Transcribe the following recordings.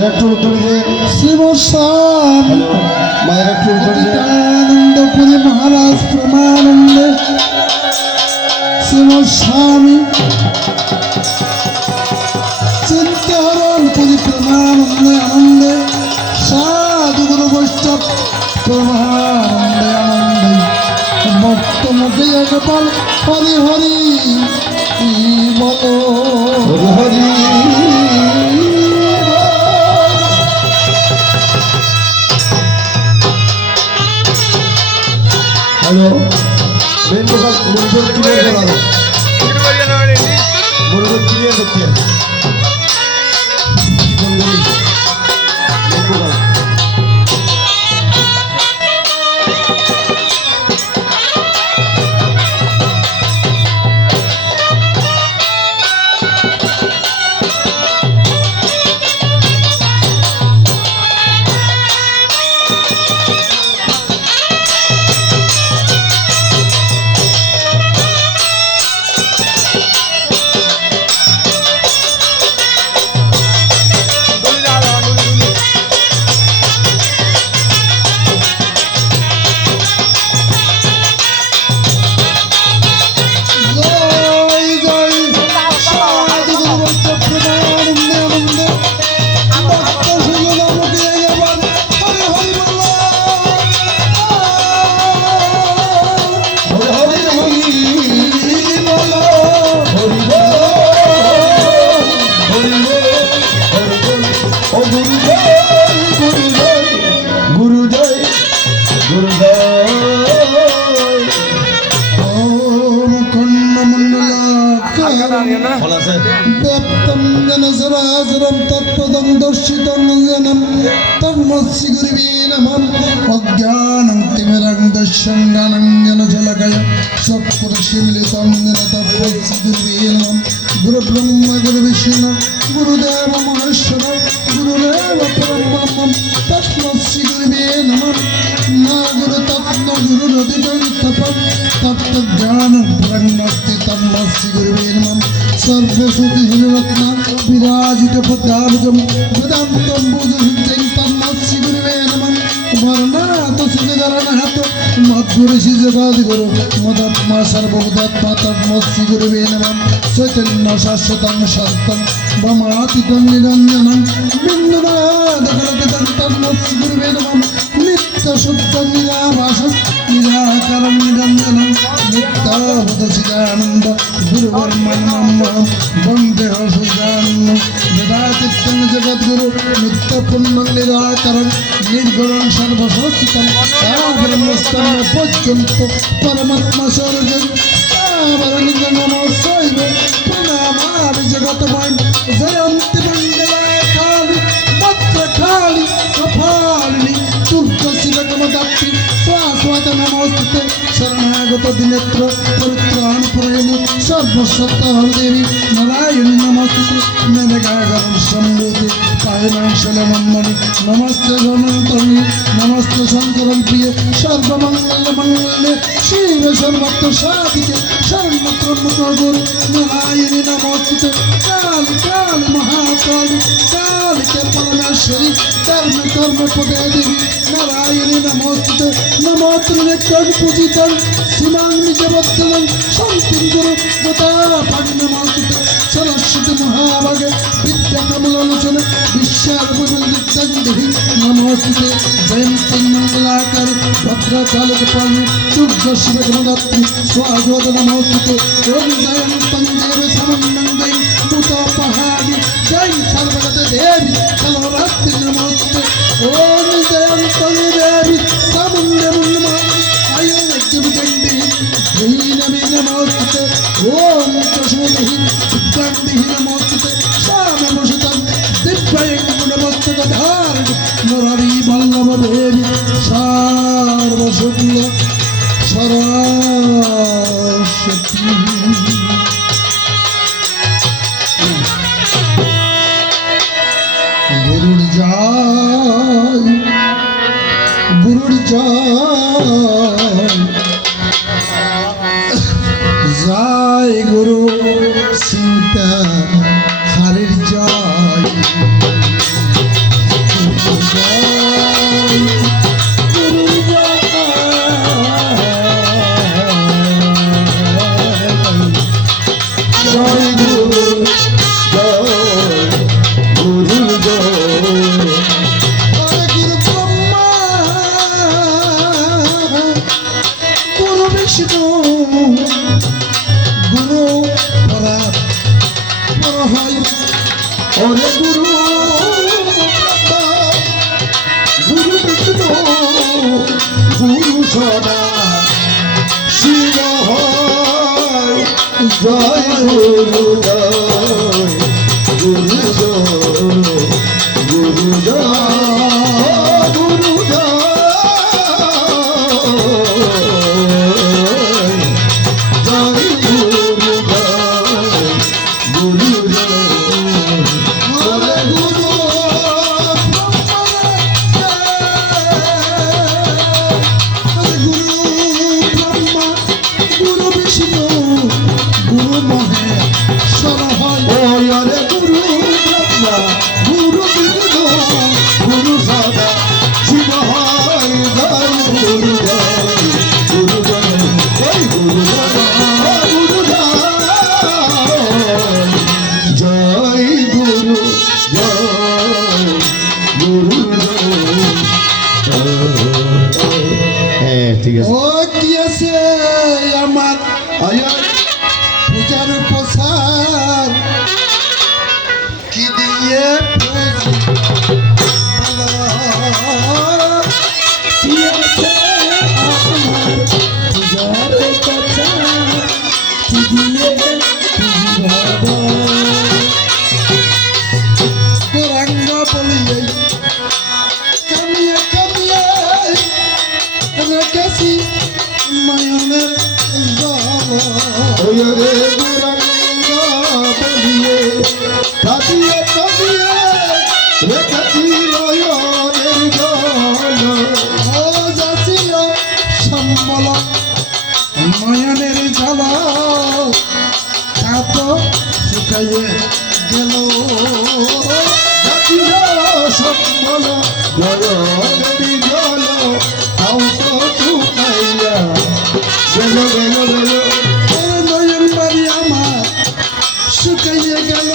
মায়েরা একটু উত্তর দিয়ে শিবসাম মায়েরা একটু উত্তর দিয়ে আনন্দপুরী মহারাজ প্রমানন্দে শিবস্বামী চিন্তহরণপুরী প্রমানন্দে আনন্দে সাধু গুরু বৈষ্ণব প্রমানন্দে আনন্দে ভক্ত মুখে একপাল হরি হরি বলো হরি হ্যালো বেনবাগ মনোযোগ ক্লিয়ার করা মনোযোগ ক্লিয়ার করতে অজ্ঞানং তিমিরং দর্শঙ্গানং জন জলকয় সৎপুরুষমিলিতং যেন তপস্বি গুরুবে নমঃ গুরু ব্রহ্ম গুরু বিষ্ণু গুরুদেব মহেশ্বর গুরুদেব পরব্রহ্ম তস্মৈ গুরুবে নমঃ না গুরু তত্ত্ব গুরু নদিতং তপঃ তত্ত্বজ্ঞান ব্রহ্মস্তি তন্মৈ গুরুবে নমঃ সর্বশ্রুতি রত্ন বিরাজিত পদার্জম বেদান্তম বুঝুজ্জং তন্মৈ গুরুবে নমঃ বর্ণাত সুজগরণাত মধুরিষি জগৎ গুরু মদাত্মা সর্বভূতাত্মা তন্মৈ গুরুবে নমঃ চৈতন্য শাশ্বতং শাস্ত্রং ব্রহ্মাতীতং নিরঞ্জনং বিন্দুনাদকলকিতং তন্মৈ গুরুবে নমঃ নিত্য শুদ্ধং নিরাভাসং নিরাকারং নিরঞ্জনং নিত্যাবুধ চিদানন্দ গুরুবর্মণ্যম বন্দে সুজানন্দ বেদাতীত্যং জগদ্গুরু নিত্য পুণ্যং নিরাকারং নির্গুণং সর্বসংস্থিতং ব্রহ্মস্তম পর্যন্ত পরমাত্মা স্বরূপং তাবরং নমস্যৈব প্রণামামি জগতময় জয়ন্তি মঙ্গলায় কালী ভদ্রকালী কপালিনী তুলসী জগমদাত্রী শাশ্বত নমস্তে শরণাগত দিনেত্র পরিত্রাণ পুরায়ণী সর্বসত্তাহর দেবী নারায়ণী নমস্তে মেঘাগরম সম্ভূতি পায়নাশলমন্মণি নমস্তে গণতমী নমস্তে শঙ্করম প্রিয় সর্বমঙ্গল মঙ্গলে শিব সর্বত্র সাধিকে শরণত্রমুখ গুরু নারায়ণী নমস্তে কালী কালী মহাকালী কালিকে পরমেশ্বরী কর্ম কর্ম পদে দেবী নারায়ণী নমস্তে নমো ত্রিনেত্রং পূজিতং সীমাং নিজবদ্ধং শান্তিং গুরু গোতাপাং নমস্তে সরস্বতী মহাভাগে বিদ্যা কমলোচনে বিশ্বার্বজলিতং দেহি নমস্তে জয়ন্তীং মঙ্গলাকারী ভদ্রকালকপাণি দুর্গ শিবগমদাত্রী স্বাগত নমস্তে ওম জয়ন্তং দেব সমন্নন্দং মুতপহারি জয় সর্বগত দেবী কলরাত্রি নমস্তে ওম জয়ন্তং দেবী সমন্নন্দং আয়ুর্গিবদণ্ডি ধীনমি নমস্তে ওম চশমদেহি বিদ্যান্দেহি নমস্তে স্বামবসুতং দিব্যং গুণমস্তকধারিণি মুরারি বল্লভ দেবী সর্বশুক্ল সরস্বতী গুরুর জয় গুরু সীতা হরির জয় সদা শিব হয় জয় গুরু জয় গুরু জয় গুরু জয় গুরু জয় জয় গুরু জয় গুরু জয় গুরু ঠিক আছে ও কি আছে আমার পূজার প্রসাদ কি দিয়ে কি আছে আমার পূজার কথা কি দিয়ে গোরাঙ্গ বলিয়ে কামিয়ে কামিয়ে রেখেছি নয়নের জল ওরে গুরঙ্গ বলিয়ে কাঁদিয়ে কাঁদিয়ে রেখেছি নয়নের জল ও যাচ্ছিল সম্বল নয়নের জল এত শুকাইয়ে গেল জাতীয় সম্বল নয়নের জল তাও তো শুকাইয়া গেল গেল গেল ওর নয়ন বাড়ি আমার শুকাইয়ে গেল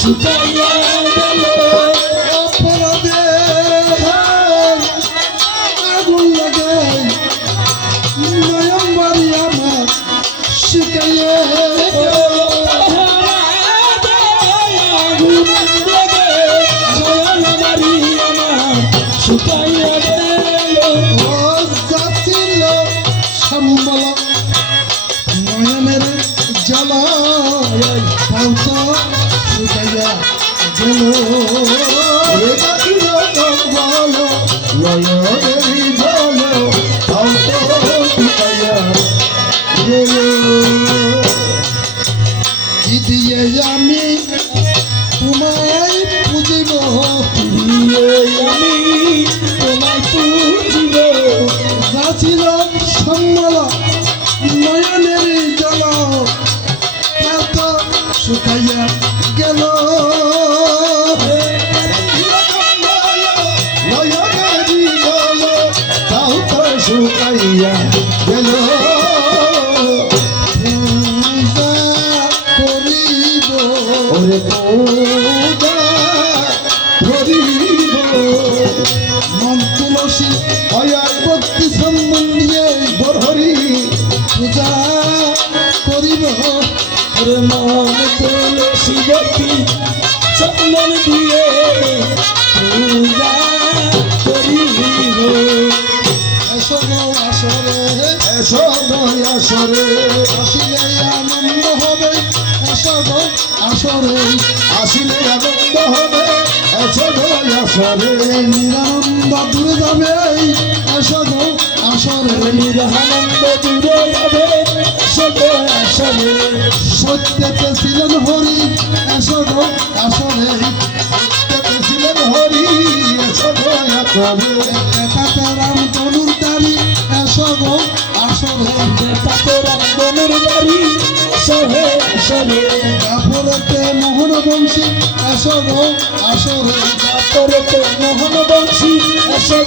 শুকাইয়া গেল অপরাধে আগুন লাগে নয়ন বাড়ি আমার শুকাইয়ে শুকাইয়া গেল ও যাচ্ছিল সম্বল নয়নের জল তাও তো শুকাইয়া গেল কি দিয়ে আমি তোমায় পুজিব যাচ্ছিল সম্বল নয়নের জল এত শুকাইয়া গেল শুকাইয়া গেল পূজা করিব ওরে পূজা করিব মন তুলসী অয়ার ভক্তি সম্বন্ধে হরি পূজা করিব ওরে মন তুলসী ভক্তি চন্দন দিয়ে পূজা করিব এসো গো আসরে এসো আসরে আসিলে আনন্দ হবে এসো গো আসরে আসিলে আনন্দ হবে এসো আসরে নিরানন্দ দূরে যাবে এসো গো আসরে নিরানন্দ দূরে যাবে এসো আসরে সত্যতে ছিলেন হরি এসো গো আসরে সত্যতে ছিলেন হরি এসো আসরে একাতে রাম তনুর দাড়ি এসো গো আসরে তাতে রামদনের বাড়ি সহে আসরে কাপড়েতে মোহন বংশী এসো গো আসরে তারপরেতে মোহন বংশী এসো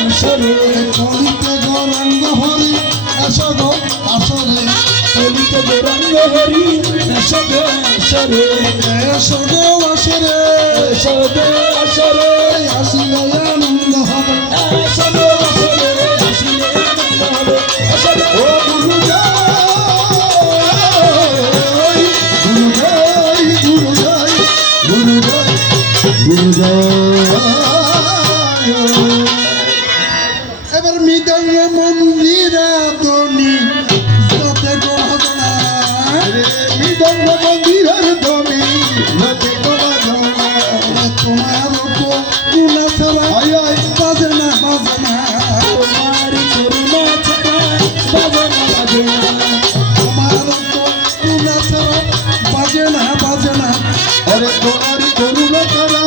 আসরে কলিতে গৌরাঙ্গ হরি এসো গো আসরে কলিতে গৌরাঙ্গ হরি এসো আসরে এসো গো আসরে এসো আসরে আসিলে আনন্দ হবে এসো আসরে আসিলে আনন্দ হবে আসরে ও গুরু জয় গুরু জয় গুরু জয় গুরু জয় গুরু জয় লোকে তো বাজনা তোমার তো গুণা ছাড়া আয় আয় বাজে না বাজে না তোমার করুণা ছাড়া বাজনা বাজনা তোমার তো গুণা ছাড়া বাজে না বাজে না আরে তোমার করুণা ছাড়া